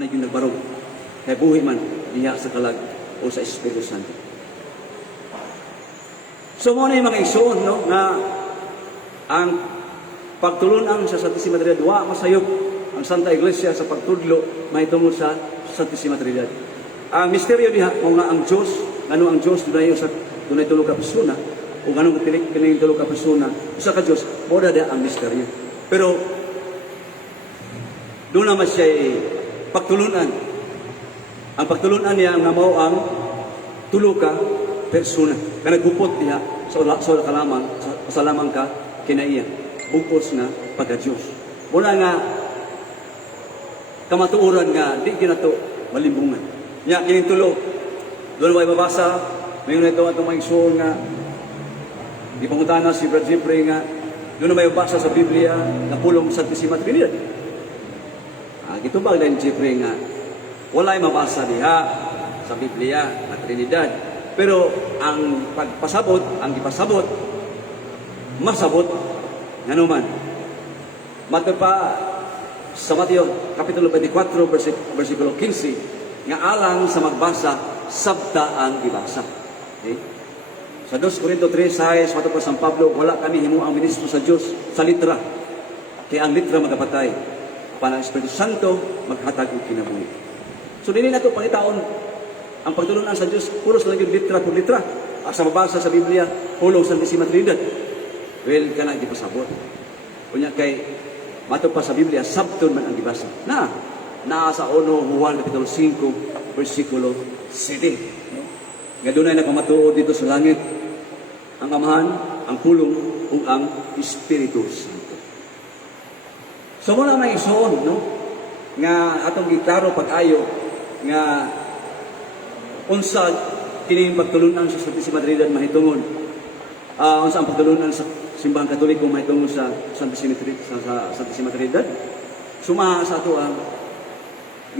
na yung nagbarog. Kaya buhi man, diha sa kalag o sa Espiritu Santo. So, muna yung mga igsoon, no, na ang pagtulunan sa Santissima Trinidad, wa masayop ang Santa Iglesia sa pagtudlo mahitungod sa Santissima Trinidad. Ang misteryo diha kung nga ang Diyos, ano ang Diyos dunay tulo ka persona, o anong kining tulo ka persona, usa ka Diyos, moda dia ang misteryo. Pero doon naman siya pagtulunan. Ang pagtulunan niya nga mao ang tulo ka persona. Kanagupot diha sa kalamang, sa lamang ka kinaiya. Bukos na pagka-Diyos. Muna nga kamatuoran nga di ginato malimbungan. Nya kining tulo. Doon may mabasa, mayon ito atong mga igsoon nga di pangutana si Brad Jeffrey nga doon may mabasa sa Biblia na pulong Santissima Trinidad. Ito ba din Jeffrey nga walay mabasa diha sa Biblia na Trinidad. Pero ang pagpasabot, ang ipasabot, masabot ano man. Matod pa sa Mateo Kapitulo 24, versikulo 15, nga alang sa magbasa, sabta ang ibasa. Okay? Sa 2 Corinto 3:6, matod pa San Pablo, wala kami himo ang ministro sa Diyos sa litra. Kaya ang litra magapatay. Para ang Espiritu Santo maghatag og kinabuhi. So dili nato pangitaon ang pagtulunan sa Dios puros lang yung litra por litra. Sa mabasa sa Biblia, pulong Santissima Trinidad. Well, kana gipasabot. Kunya kay mato pa sa Biblia, sabton man ang gibasa. Na sa 1 Juan Kapitulo 5, versikulo 7. No? Nga dunay nagpamatuod dito sa langit ang Amahan, ang pulong ug ang Espiritu Santo. So muna may isuon, no? Nga atong giklaro pag-ayo nga unsa kini pagtulunan sa Santissima Trinidad mahitungod. Unsa ang pagtulunan sa simbahan Katoliko mahitungod sa Santissima Trinidad. Sumaha sa ato ang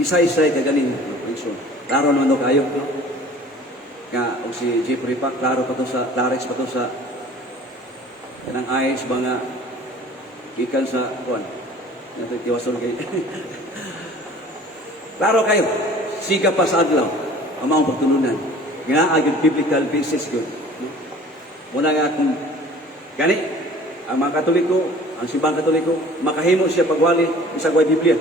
isa-isay kagaling isuon. Klaro naman daw kayo, no? Nga og si Jeffrey pa klaro pa to sa Clarex pa to sa kanang ayos ba nga gikan sa kuan nato tiwason kay klaro kayo siga pa sa adlaw ang maong pagtulunan nga agad biblical basis good. Muna nga kung gani ang mga Katoliko, ang simbahang Katoliko makahimo siya pagwali sa way Biblia.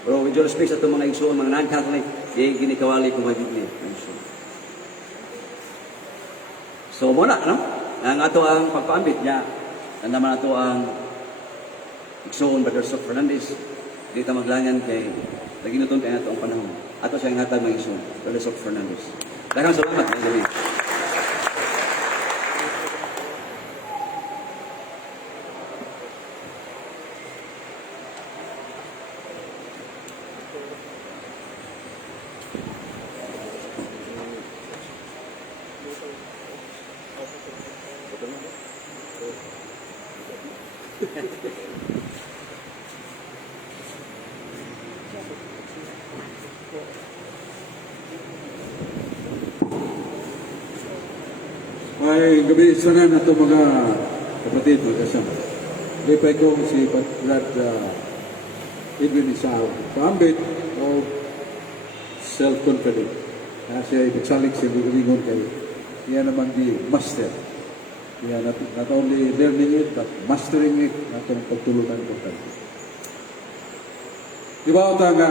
Pero with your respect sa itong mga igsoon, mga non-Catholic, ginikawali kung may Biblia. So muna, no? Ang ato ang pagpaambit niya, naman ato ang igsoon, Brother Sok Fernandez, dito maglangan kay naginutong kaya ito ang panahon. Ato siyang hatag ng igsoon, Brother Sok Fernandez. Daghang salamat. Ay gabi sana na ito mga kapatid, magkasama. Lipay ko si Brad Edwin Isao. Paambit o self-confident. Kasi ay bitsalig siya lugalingon kayo. Yan naman di master. Yan not only learning it, but mastering it na itong pagtulungan ko tayo. Di ba ito nga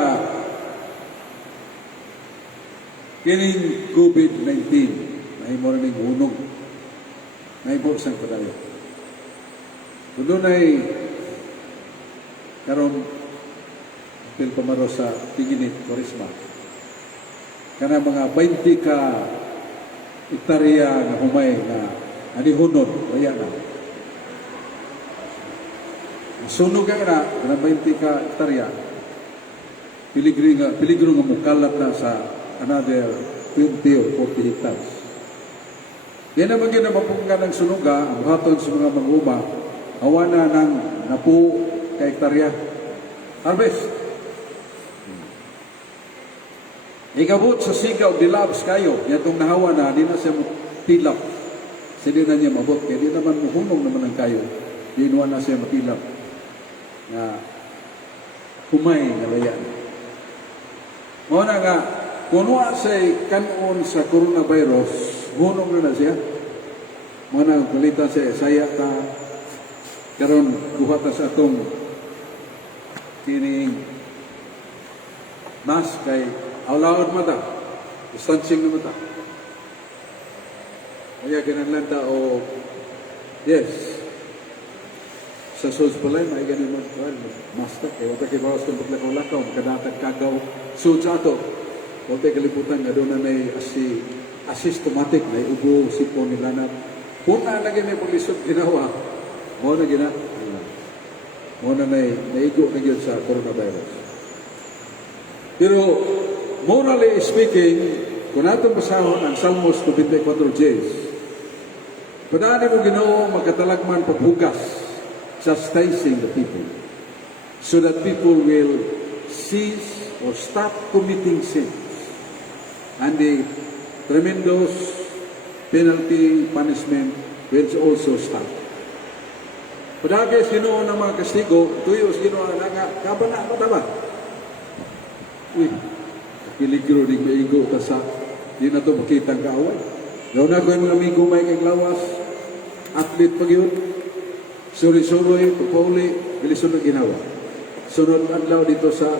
kining COVID-19 na himo rin hunog na ibuksan ko tayo. Kung doon ay karon pil pamaro sa Tiginit, Korisma, kana mga 20 ka hektarya na humay na anihunod, kaya na. Sunog ka na, kana 20 ka hektarya, piligro nga mukalat na sa another 20 or 40 hectares. Yan naman yun na mapungka ng sunuga, ang buhaton sa mga mag-uma, hawa na ng napu ka hektarya. Harvest. Ikabot sa sigaw, dilabs kayo, yan itong nahawa na, di na siya matilap. Hindi na niya mabot, kaya di naman muhunong naman ang kayo, di na siya matilap. Na humay na layan. Muna nga, kunwa sa'y kanon sa coronavirus, hunong na siya. Muna, palitan siya, saya ta, karon kuha ta sa atong kining mask kay awlaon mata, distancing na mata. Kaya kinahanglan ta o yes. Sa suits pala, may ganun mo, master, kaya wata kay bawas kong paglakaw-lakaw, makadatag kagaw, suits ato. Wata kaliputan nga doon na may asystomatic, na ubo, sipon nila na. Kung na lagi may pulisod ginawa, mo na gina, mo na naigo na yun sa coronavirus. Pero, morally speaking, kung natong basahon ang Salmos 24:10, padaan mo Ginoo magkatalagman paghugas, chastising the people, so that people will cease or stop committing sins. And the tremendous penalty, punishment will also stop. Padagay Ginoo ng mga kastigo, tuyo Ginoo na nga, kabana ko tama. Uy, piligro din maigo ta sa di na to makitang kaaway. Daw na ko yung mga amigo may kay lawas, athlete pag yun, suri-suroy, papauli, bilisun ng ginawa. Sunod adlaw dito sa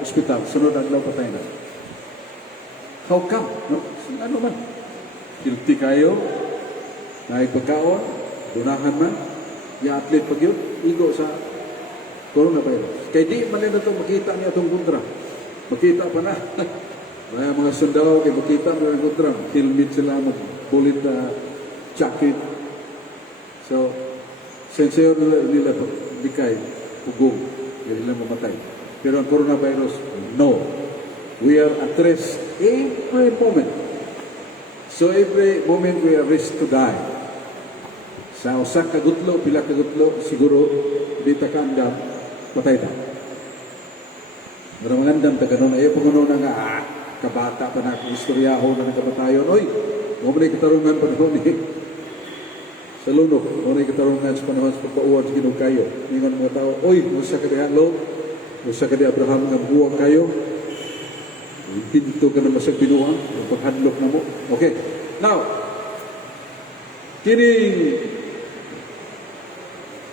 ospital, sunod adlaw patay na. How come? No? Ano man? Guilty kayo, naipagkaon, dunahan man, i-athlete pag yun, igo sa coronavirus. Kaya di man na ito makita niya itong kontra. Makita pa na. Kaya mga sundao, kaya makita mo yung kontra. Helmet sila, mag-bullet jacket. So, senseo nila bigay, pugong, yung nila mamatay. Pero ang coronavirus, no. We are at risk every moment. So every moment we are risk to die. Sa usak kagutlo, pila kagutlo, siguro, di takandam, patay na. Pero magandang taganon, ayaw panguno na nga, kabata pa na, istoryaho na nagkamatayon, oy, mabalik katarungan pa na sa lunok, muna katarungan sa panahon sa pagpauwan sa Ginoo kayo. Ningon mga tao, oy, musa ka di Halo, musa ka di Abraham nga buwang kayo, pinto ka na masag binuha, paghadlok na mo. Okay, now, kini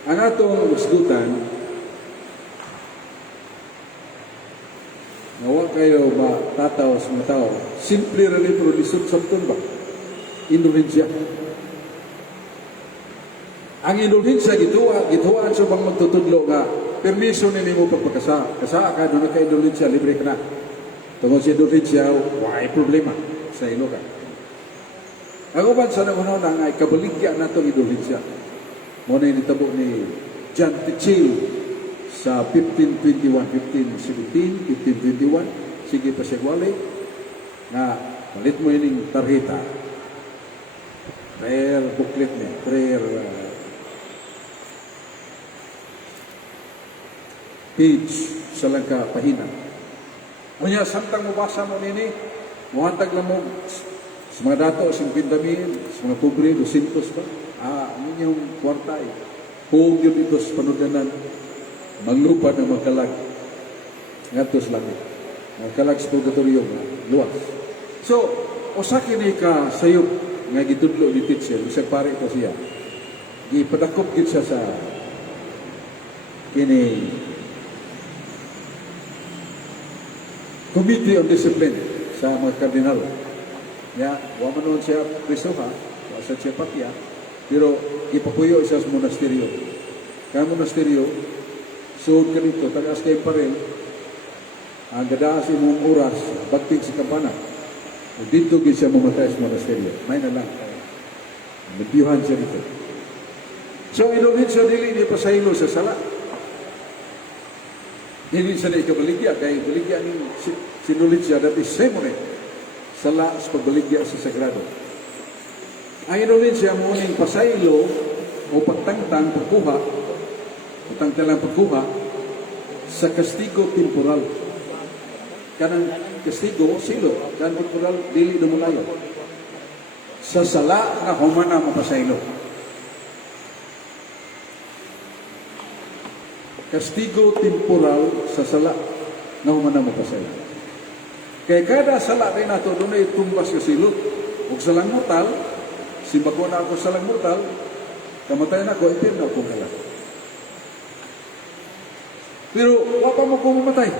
ang atong usgutan, nawa kayo ba tataw sa mga tao, simple rin pero lisod sa ba? Indulhensya. Ang indulhensya gituan sa bang magtutudlo nga permiso ni mo pagpakasa. Kasa ka doon ka indulhensya, libre ka na. Tungkol sa indulhensya, why problema sa ilo ka. Ang uban sa nagunaw na nga ikabaligya na itong indulhensya. Muna yung nitabo ni John Tichil sa 15:21, 15:17, 15:21. Sige pa siya wali na palit mo yun tarhita. Prayer booklet niya, prayer page sa langka pahina. Unya, samtang mabasa mo nini, muhatag lang mo sa mga dato, 50,000, sa mga pobre, 200 pa. Ano yung kwarta eh. Kung yun ito sa panudanan, maglupad ng magkalag. Ngatos lang eh. Magkalag sa purgatorio, luwas. So, usakin ni ka sayop nga gitudlo ni teacher, isang pare ko siya. Gipadakop gid siya sa kini Committee on Discipline sa mga kardinal. Ya, wa man nun siya preso ha, wa siya patya, pero ipapuyo siya sa monasteryo. Kaya monasteryo, suod ka nito, tagas kayo pa rin, ang gadaas imong oras, bagtig sa kampana. Dito gid siya mamatay sa monasteryo. May na lang. Nabiyuhan siya dito. So, inulit siya dili, di pa sa ilo sa sala. Hindi siya na ikabaligya, kaya baligya ni sinulit siya, that is semore, sala sa pagbaligya sa sagrado. Ang inulit siya muning pasaylo o pagtangtang pagkuha, patangtalang pagkuha sa kastigo temporal. Kanang kastigo, silo, kanang temporal, dili dumulayo. Sa sala na humana mapasaylo. Kastigo temporal sa sala na humana mapasaylo. Kay kada sala rin nato doon ay tumbas ka silot. Huwag salang mortal, simbako na ako salang mortal, kamatayan ako, impirno akong kalat. Pero, wapa mo kong mamatay.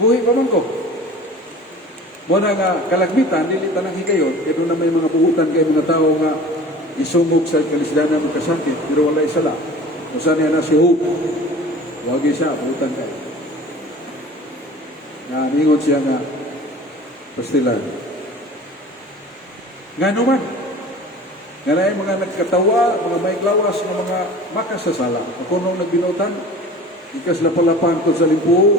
Buhi pa man ko. Muna nga, kalagmitan, dili tanang higayon, kaya doon na may mga buhutan kay mga tao nga isumog sa kalisdanan ng kasakit, pero wala isala. Kung saan niya na si Hope, huwag siya, buhutan kayo. Nga, ningon siya nga, pastilan. Nga naman, nga na yung mga nagkatawa, mga may glawas, mga makasasala. Ako nung nagbinutan, ikas lapalapan ko sa limpo,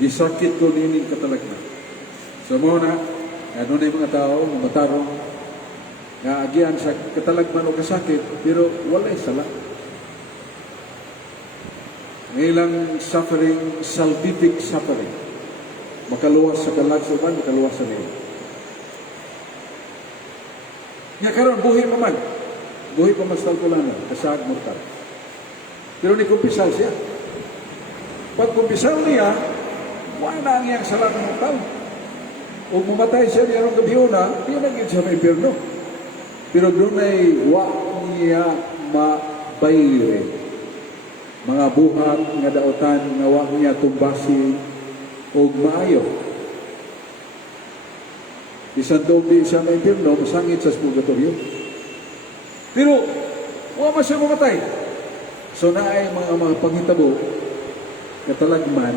disakit ko nining katalagman. So muna, ano na yung mga tao, mga matarong, nga agian sa katalagman o kasakit, pero walay sala. Ngayon suffering, salvific suffering. Makaluwas sa kalagsuban, makaluwas sa niyo. Nga karon buhi pa man. Buhi pa mas talpulanan, kasag mortal. Pero ni kumpisal siya. Pag kumpisal niya, wala na ang iyang salat ng mortal. O mumatay siya niya ng gabi una, di naging siya may perno. Pero doon ay wak niya mabayre. Mga buhat nga daotan nga wak niya tumbasi o maayo. Isang doon di siya may perno, masangit sa purgatorio. Pero, wala man siya mamatay. So na ay mga panghitabo, katalagman,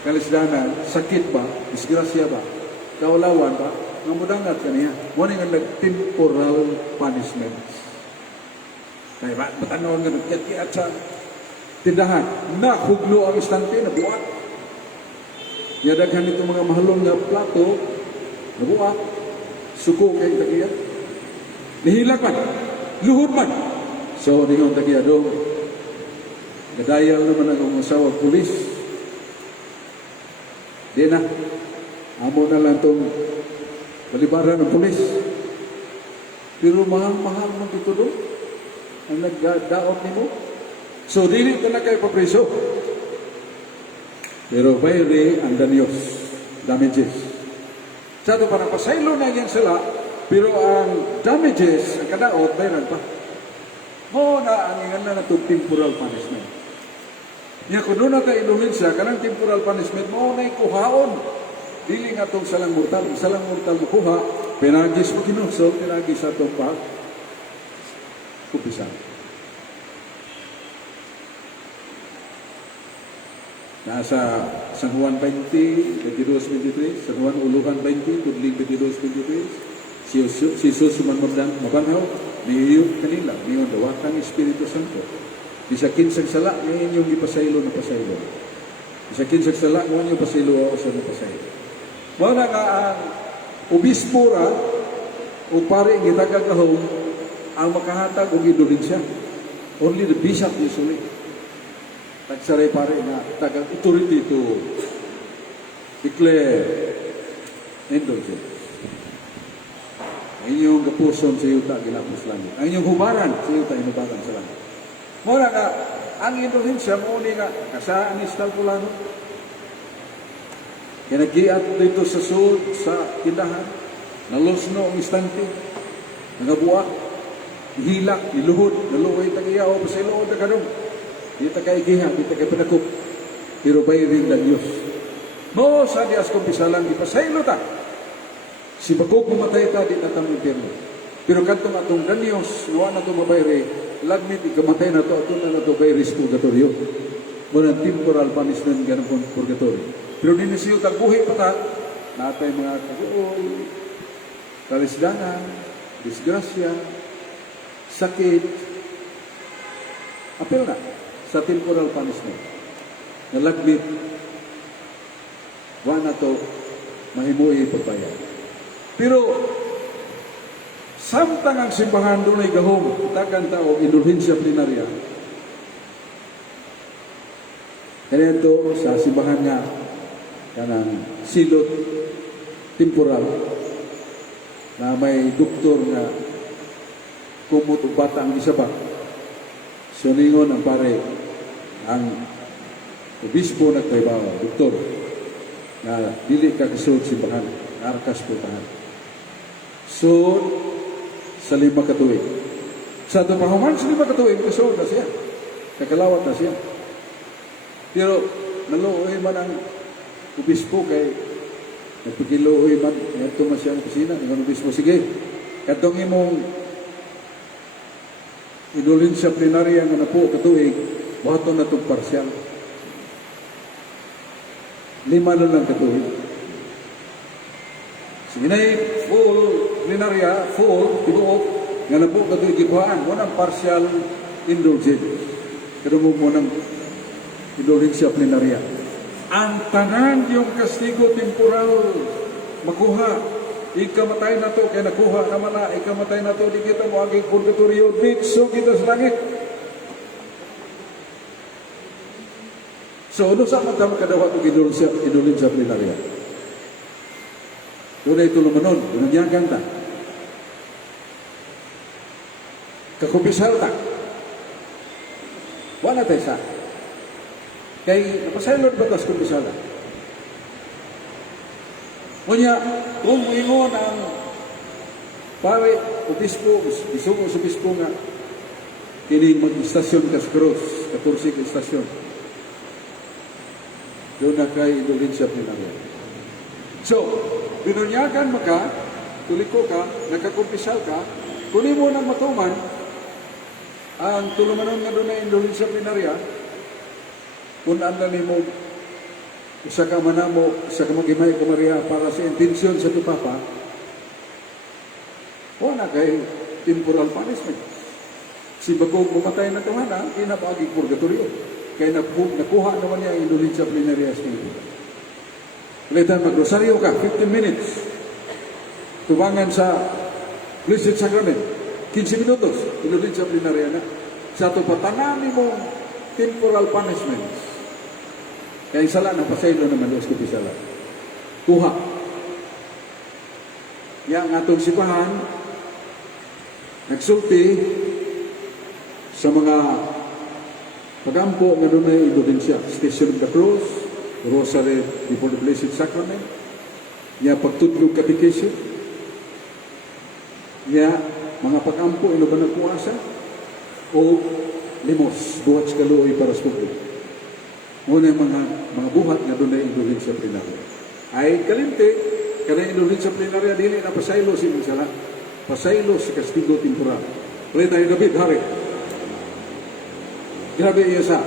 kalisdanan, sakit ba, disgrasya ba, kaulawan ba, nga mudangat ka niya. Muna nga nag-temporal punishments. Kaya ba, matanaw nga nagkiyat-kiyat sa tindahan. Nakuglo ang istante, nabuat. Yadaghan ito mga mahalong nga plato, nabuat. Suko kay tagiya. Nihilag man, luhod man. So, ningon tagiya doon. Gadayal naman ang asawag pulis. Di na. Amo na lang itong balibaran ng pulis. Pero mahal-mahal mo dito doon. Ang nagdaot ni mo. So, dili ka na kayo papriso. Pero bayari ang danyos. Damages. Sa ito parang pasaylo na yan sila. Pero ang damages, ang kadaot, bayaran pa. Mo na ang ingan na itong temporal punishment. Nga kung doon na tayo inumin siya, kanang temporal punishment, mo na ikuhaon. Dili nga itong salang mortal. Salang mortal mo kuha, pinagis mo kinusol, pinagis sa itong pag kumpisan. Nasa San Juan 20, 22-23, San Juan Uluhan 20, Tudling 22-23, si Jesus sumanmagdan, mabanhaw, niyuyok kanila, niyon dawatang Espiritu Santo. Bisa kinsag sala, ngayon yung ipasaylo na pasaylo. Bisa kinsag sala, ngayon yung pasaylo o sa napasaylo. Mga nga ang obispo ra, o pare ang itagagahong, ang makahatag o gidulin siya. Only the bishop usually. Tagsaray pare na tagang authority to declare indulgence. Ang inyong kapuson sa yuta, ginapos lang. Ang inyong hubaran sa yuta, inubaran sa langit. Muna nga, ang indulhensya mo ni nga, kasaan ni Stalpulano. Kinagiat dito sa sud, sa tindahan, nalusno ang istante, nangabuak, hilak, niluhod, naluhay tagiyaw, pasiluod na kanong. Di ta kay giha, di ta kay panakop. Pero bayirin lang Diyos. Mo sa dias kong pisalang, di pasaylo ta. Si Bakog pumatay ta, di na tamang pirno. Pero kantong atong Danyos, wala na itong mabayri, lagmit, ikamatay na ito, atong na ito bayris purgatorio. Muna temporal punishment, ganun pong purgatorio. Pero dinisiyo tagbuhi pa ta, natay mga kaguol, kalisdanan, disgrasya, sakit, apel na sa temporal punishment. Nalagmit, wala na ito, mahimuhi pagbayad. Pero, samtang ang simbahan doon ay gahong, tagan tao, indulhensya plenarya. Kaya ito, sa simbahan nga, kanang silot temporal, na may doktor nga kumot o bata ang isabak. So, ningon ang pare, ang obispo nagtrabaho, doktor, na na dili ka kasud simbahan, arkas putahan. So, sa 5 ka tuig. Sa ato pahuman, sa 5 ka tuig, kasud na siya. Kakalawat na siya. Pero, naluoy man ang obispo kay nagpagiluoy man, ito man siya ang kusina, ang obispo, sige, katong imong idulin sa plenarya nga na po katuig, buhaton na itong parsyal. 5 na lang katuig. Sige na full plenarya, full, tibuok, nga na po katuig ibuhaan, mo ng partial indulgence. Pero mo ng idulin sa plenarya. Ang tanan yung kastigo temporal makuha. Ikamatay na to, kaya nakuha naman na, ikamatay na to, di kita mo aging purgatorio, ditso kita sa langit. So, ano sa mga tama kadawa ito idulin sa plenarya? Doon na ito lumanon, dunagyagan ta. Kakupisal ta. Wala tayo sa. Kay, napasaylod ba ito sa kupisal ta? Kunya, kung ingon ang pare, obispo, isugo sa obispo nga, kining mag-istasyon ka sa Cruz, 14 ka istasyon. Doon na kay idulin sa plenarya. So, binunyagan mo ka, tuliko ka, nakakumpisal ka, kunin mo ng matuman, ang tulumanon nga doon na idulin sa plenarya, kung anda ni mo usa ka manamo, usa ka magimay ka Maria para sa intensyon sa tupapa, wala kay temporal punishment. Si bagong bumatay na tuhana, inapaagi purgatorio. Kaya nakuha naman niya ang idulin sa plenarya sa inyo. Kailan mag-rosaryo ka, 15 minutes. Tubangan sa Blessed Sacrament, 15 minutos, idulin sa plenarya na. Sa tupatanan mo temporal punishments. Kaya sala ng pasaylo naman doon sa pisala. Kuha. Yang atong sipahan, nagsulti sa mga pagampo nga doon ay indulensya. Station of the Cross, Rosary before the Blessed Sacrament, niya pagtudlog catechism, niya mga pagampo ino ba nagkuasa, o limos, buhat sa kaluoy para sa publiko. Muna yung mga buhat nga doon na indulin sa plenarya. Ay kalimte, kada indulin sa plenarya, dili na pasaylo si Minsala. Pasaylo si kastigo temporal. Ulit tayo David, hari. Grabe iya sa.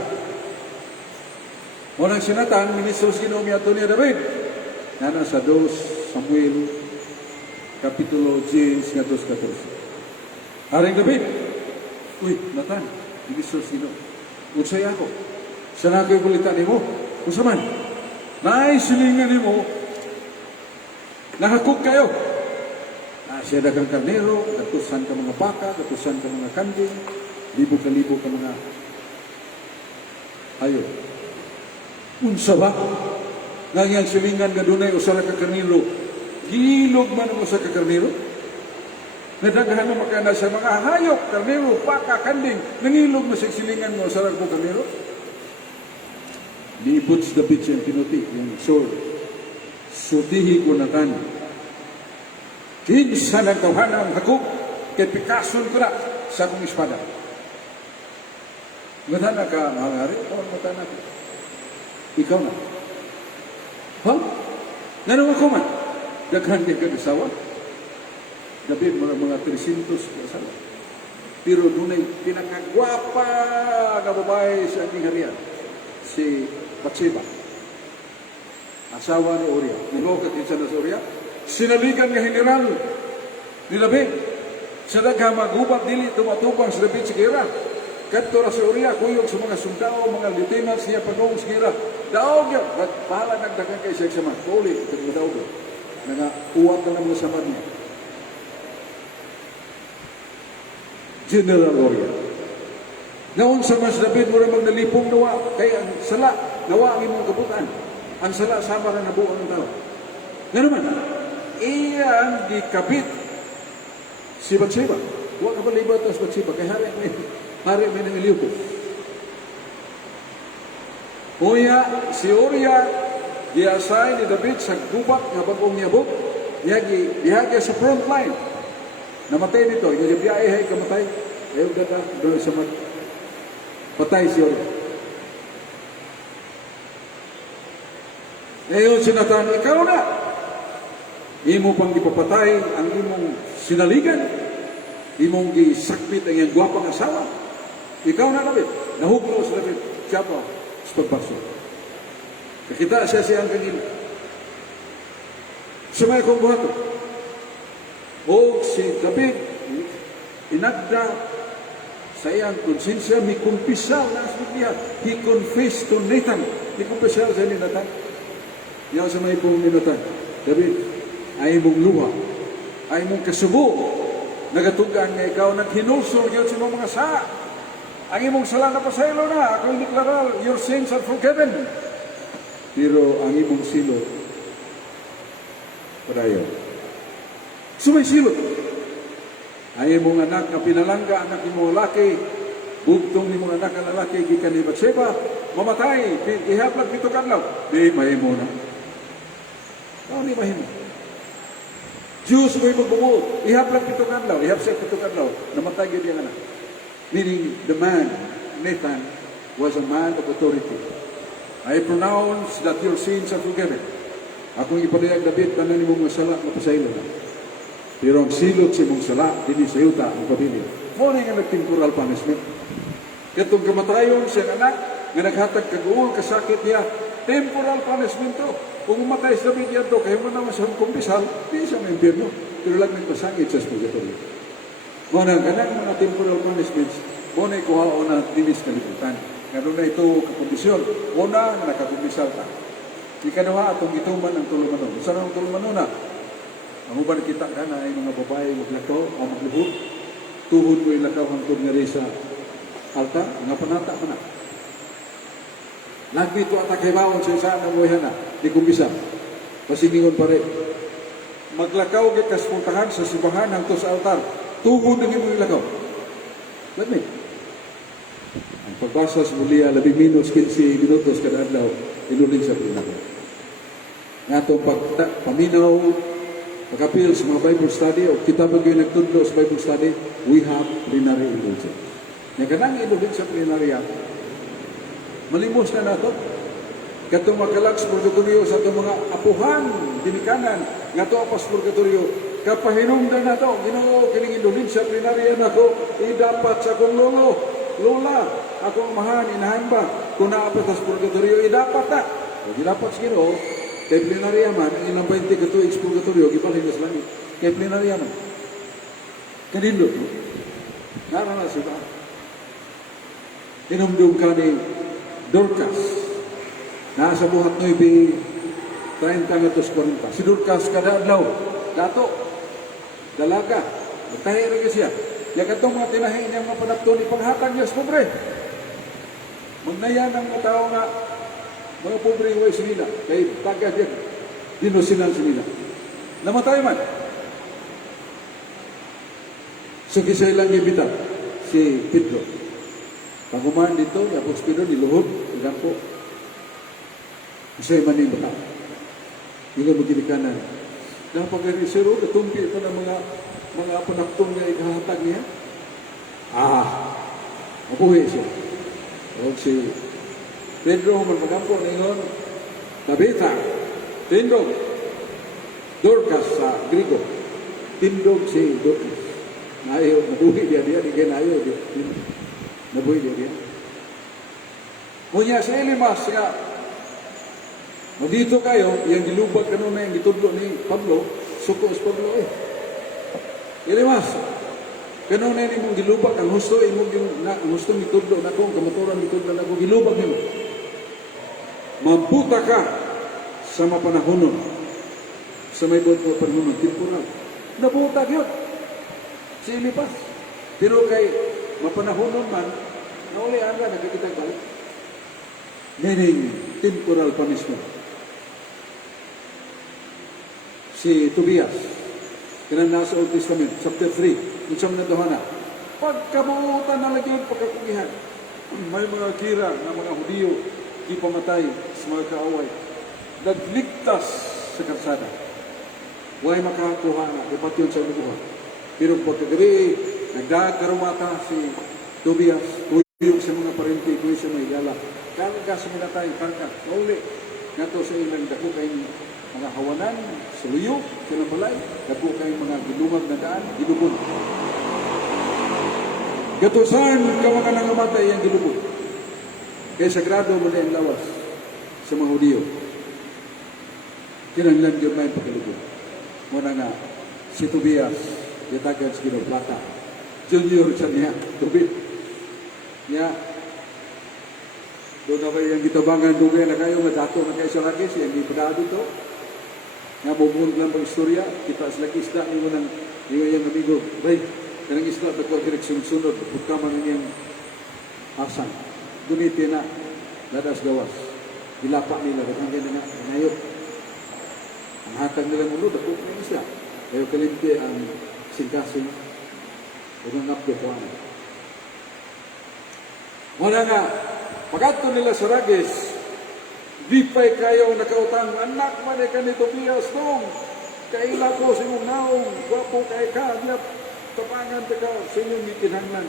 Unang sinatan, Ministro Sinomi Antonio David. Nana sa 2 Samuel, Kapitulo 10, 14. Haring David. Uy, Nathan, Ministro Sinomi. Unsay ako. Sana kayo kulitan mo. Kung saman, naisilingan mo, nakakuk kayo. Siya dagang karnero, gatusan ka mga baka, gatusan ka mga kambing, libo ka mga ayo. Unsa ba? Ngayang silingan nga dunay usara ka karnero, gilog man ang usa ka karnero. Nadaghan mo makana sa mga hayop, karnero, baka, kambing, nangilog mo sa silingan mo usara ko karnero. Niibot sa David siyang pinuti, yung sword. Sutihi ko na kan. Kinsa nagtawhan ang hakok, kay Picasso ko na sa akong espada. Matana ka, mahal hari, o matana ka. Ikaw na. Ha? Nanong ako man? Daghan kay kagasawa. David, mga 300 kasawa. Pero dunay pinakagwapa nga babae sa aking harian. Si Bathsheba, asawa ni Uriah. Nino ka kinsa na sa Uriah? Sinaligan nga general ni David. Sa daghang magubat dili tumatubang sa David sa gera. Kadto ra si Uriah kuyog sa mga sundao, mga lieutenant siya pagong sa gera. Daog ya, bahala nagdagan kay siya sama. Uli, kag daog. Nga uwat na mga samad niya. General Uriah. Naon sa mas David mo rin magnalipong nawa, kaya ang sala, nawa ang imong kabutan. Ang sala, sama na nabuo ng tao. Nga naman, iyang gikabit si Bathsheba. Huwag ka palibat sa Bathsheba, kaya hari may nangiliw ko. Uya, si Uriah, Gi-assign ni David sa gubat nga bagong yabok. Ihagi sa front line. Namatay dito. Yung biyahe ay kamatay. Ayaw gata. Doon sa patay siya. Ngayon sinatan, ikaw na. Imo pang ipapatay ang imong sinaligan. Imong gisakpit ang iyang gwapang asawa. Ikaw na, David. Nahugno sa David. Siya pa sa pagbaso. Nakita siya siyang kanila. Sumay kong buhato. O si David, inagda sa iyang konsensya, may kumpisal na asbibiyat. He confessed to Nathan. May kumpisal sa ni Nathan. Yan sa may pong minutan. David, ay mong luha. Ay mong kasubo. Nagatugan nga ikaw, naghinulsol yun sa mga sa. Ang imong sala na pasaylo na. Ako iniklaral, your sins are forgiven. Pero ang imong silot, padayon. Sumay silot. Ay imong anak na pinalangga, anak imong lalaki, bugtong imong anak na lalaki, gikan ni Batseba, mamatay, ihaplag pito kadlaw. Di mahimo na. Kau ni mahimo. Diyos mo'y magbuo, ihaplag pito kadlaw, ihap siya pito kadlaw, namatay gid ang anak. Meaning, the man, Nathan, was a man of authority. I pronounce that your sins are forgiven. Akong ipadayag David, tanan imong masala, mapasaylo na. Pero ang silot sa imong sala, dili sa yuta ang pamilya. Muna nga nag-temporal punishment. Katong kamatayon siya anak, nga naghatag kaguol, kasakit niya, temporal punishment to. Kung umatay sa David yan to, kayo mo naman sa kumpisal, di siya may impyerno. Pero lang nagpasangit sa purgatorio. Muna, ganang mga temporal punishments, muna ikuhaon na dinis kalibutan. Ganun na ito kapondisyon. Una, nakakumpisal ka. Ikanawa, atong ituman ang tulumanon. Saan ang tulumanon na? Ang uban kita ka na ay mga babae maglakaw o maglubog. Tuhod mo ilakaw hangtod nga rin sa alta, nga panata ka na. Lagbi ito at akibawon sa isaan na buhay na, di kumbisa. Pasiningon pa rin. Maglakaw gikas puntahan sa sibahan hangtod sa altar. Tuhod ng imong ilakaw. Lagbi. Ang pagbasa sa mulia, 15 minutos kada adlaw, inuling sa pinaka. Nga itong paminaw, pag-appeal sa mga Bible study, o kita ba kayo nagtudlo sa Bible study, we have plenary indulgence. Nga ganang indulgence sa plenarya, malimos na nato. Katong makalak sa purgatorio sa itong mga apuhan, dinikanan, nga ito apas purgatorio, kapahinumdan na ito, Ginoo, kining indulgence sa plenarya na ito, idapat sa kong lolo, lola, akong mahan, inahan ba, kung naapat sa purgatorio, idapat na. O, idapat sa Ginoo, kay plenarya man, ang ilang 20 katuig sa purgatorio, gibalhin na sa langit. Kay plenarya man. Kanindot, no? Nara na siya. Inumdum ka ni Dorcas. Nasa buhat 9, 30 ngatos 40. Si Dorcas kada adlaw, dato, dalaga, magtahi rin siya. Yung katong mga tinahin niyang mga panapto ni paghatag niya sa pobre. Magnayan ang mga tao nga, mga pobre way sinila, kay tagad yan, dinusinan sinila. Namatay man. So kisay lang ibita, si Pedro. Pagumaan dito, yapos Pedro, niluhod, igampo. Kisay man yung bata. Hindi magkinikanan. Dapat gani siro, natumpi ito ng mga panaptong nga ikahatag niya. Mabuhi siya. O si Pedro, magpagampo na yun, Tabitha, Tindog, Dorcas sa Grigo. Tindog si Dorcas. Ayaw, nabuhi dia, di kinayo. Nabuhi dia. Kunya sa Elimas, nga, dito kayo, yung gilubag ka na yung gitudlo ni Pablo, suko si Pablo Elimas, ganun na yung gilubag, ang husto, ang husto gitudlo na kong, kamaturan gitudlo na kong, gilubag nyo. Mabuta ka sa mapanahonon, sa may buwan mo panahonon, temporal. Nabuta yun, si Elipas. Pero kay mapanahonon man, nauli ang lang, nakikita balik. Meaning, temporal punishment. Si Tobias, kanang nasa Old Testament, chapter 3, insam na dohana. Pagkabuutan na lagi yung pagkakugihan. May mga kira na mga Hudiyo, di pamatay sa mga kaaway. nagligtas sa karsada. Huwag makakuha na, dapat yun sa inubuhan. Pero pagkagabi, nagdagarumata si Tobias, tuyong sa mga parente, tuyong sa mga igala. Karga sa mga tayo, karga, mauli. Nato sa ilang dako kayong mga hawanan, sa luyo, sa balay, dako kayong mga gilumag na daan, gilubon. Gatusan ka mga nangamatay ang gilubon. Kaya sagrado mo na ang lawas sa mga Hudiyo. Kinanglan yun may pagkalubon. Muna nga, si Tobias, yatagan sa Ginoplata. Junior siya niya, Tobias. Niya, doon na ba yung gitabangan dugay na kayo, madato na kayo sa lagis, yung ipadado to. Nga, bubun lang pang istorya, kita sa lagis na, yung yung amigo, bay, kanang isla, dako direksyon-sunod, pagkaman niyang asan. Dumiti na, ladas gawas. Dilapa nila, katanggan na nga, ngayot. Ang hatag nila mulo, dako na isla. Kayo kalimti ang singkasing, o ng apdepuan. Muna nga, pagkato nila sa Ragis, di pa'y kayo nakautang, anak man ka ni Tobias nung, kaila ko sa inyong naong, gwapo kay ka, diya, tapangan ka sa inyong mitinanglan.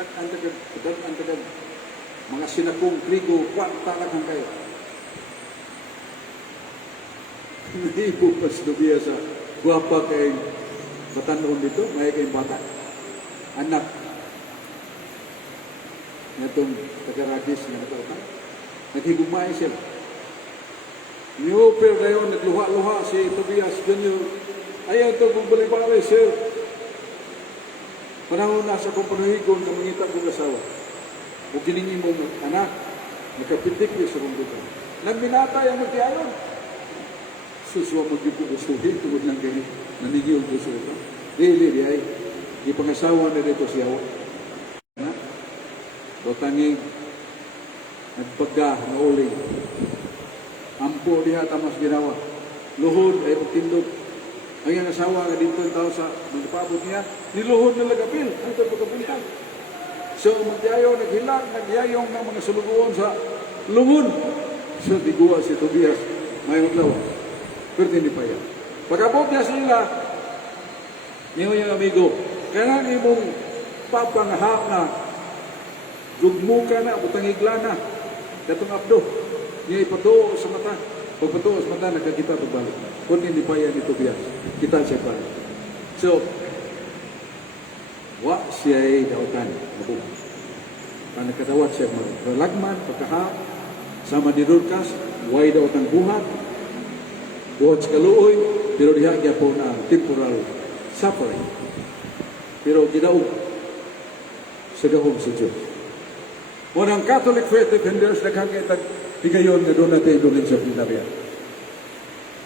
Ang tagad, mga sinakong trigo, kwarta lang kayo. Hindi po pas Tobias sa gwapa kay batanon dito, may kayong bata. Anak, itong taga-Ragis na nakautang. Naghigumay siya. Ni-offer na yun, nagluha-luha si Tobias Jr. Ayaw ito kung balik-balik, sir. Panahon na sa kumpanahigon na mangita kong asawa. O giningi mo, anak, nakapitik sa kumputan. Nagminatay ang magtialon. Suswa mo yung gustuhin, tungod lang ganit. Nanigil ko sa ito. Dili, ay, ipangasawa na dito siya. Botangig nagpagga na uling. Ampo diha tamas ginawa. Luhod ay pagtindog. Ang iyang asawa nga dito ang tao sa magpabot niya, niluhod na lagapil. Ang ito pagkapilitan. So, magyayaw, naghilang, nagyayong ng mga suluguon sa luhod. So, diguwa si Tobias, may maglawas. Pero hindi pa yan. Pagkabot niya sila, niyo yung amigo, kaya nga imong papanghap na lugmo ka na, butangigla na. Katong abdo, niya ipatuo sa mata. Pagpatuo sa mata, nakakita pagbalik. Kung hindi pa yan ni Tobias, kita siya pa. So, wa siya'y dautan. Ang nakadawat siya maglagman, pagkahap, sama ni Dorcas, way dautan buhat, buhat sa kaluoy, pero dihagya po na temporal suffering. Pero gidaog sa gahom sa Diyos. Unang Catholic Faith Defenders nakakitag higayon na doon natin doon sa Pinarian.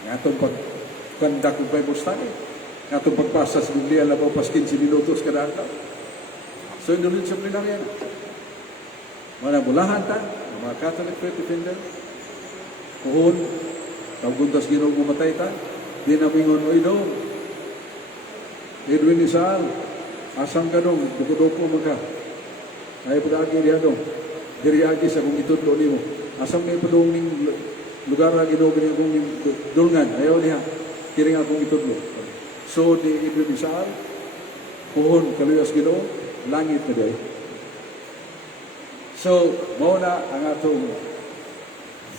Nga itong pagkanda kong Bible study. Nga itong pagpasa sa Biblia na po pas 15 minutos kada araw. So doon sa Pinarian. Mga bulahan ta, mga Catholic Faith Defenders. Kuhon, taguntas ginong umatay ta, di na mingon o inom. Edwin Isal, asang ka dong, duko-duko maka. Ay pag-agi diha dong. Diriagi sa kung itutlo nimo. Asam may padong ning lugar na ginobin kong dulngan. Ayaw niya. Kiring akong itutlo. So, di Edwin Isal, kuhon, kaluyas ginoo, langit na day. So, mauna ang atong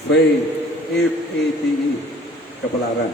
faith, F-A-T-E, kapalaran.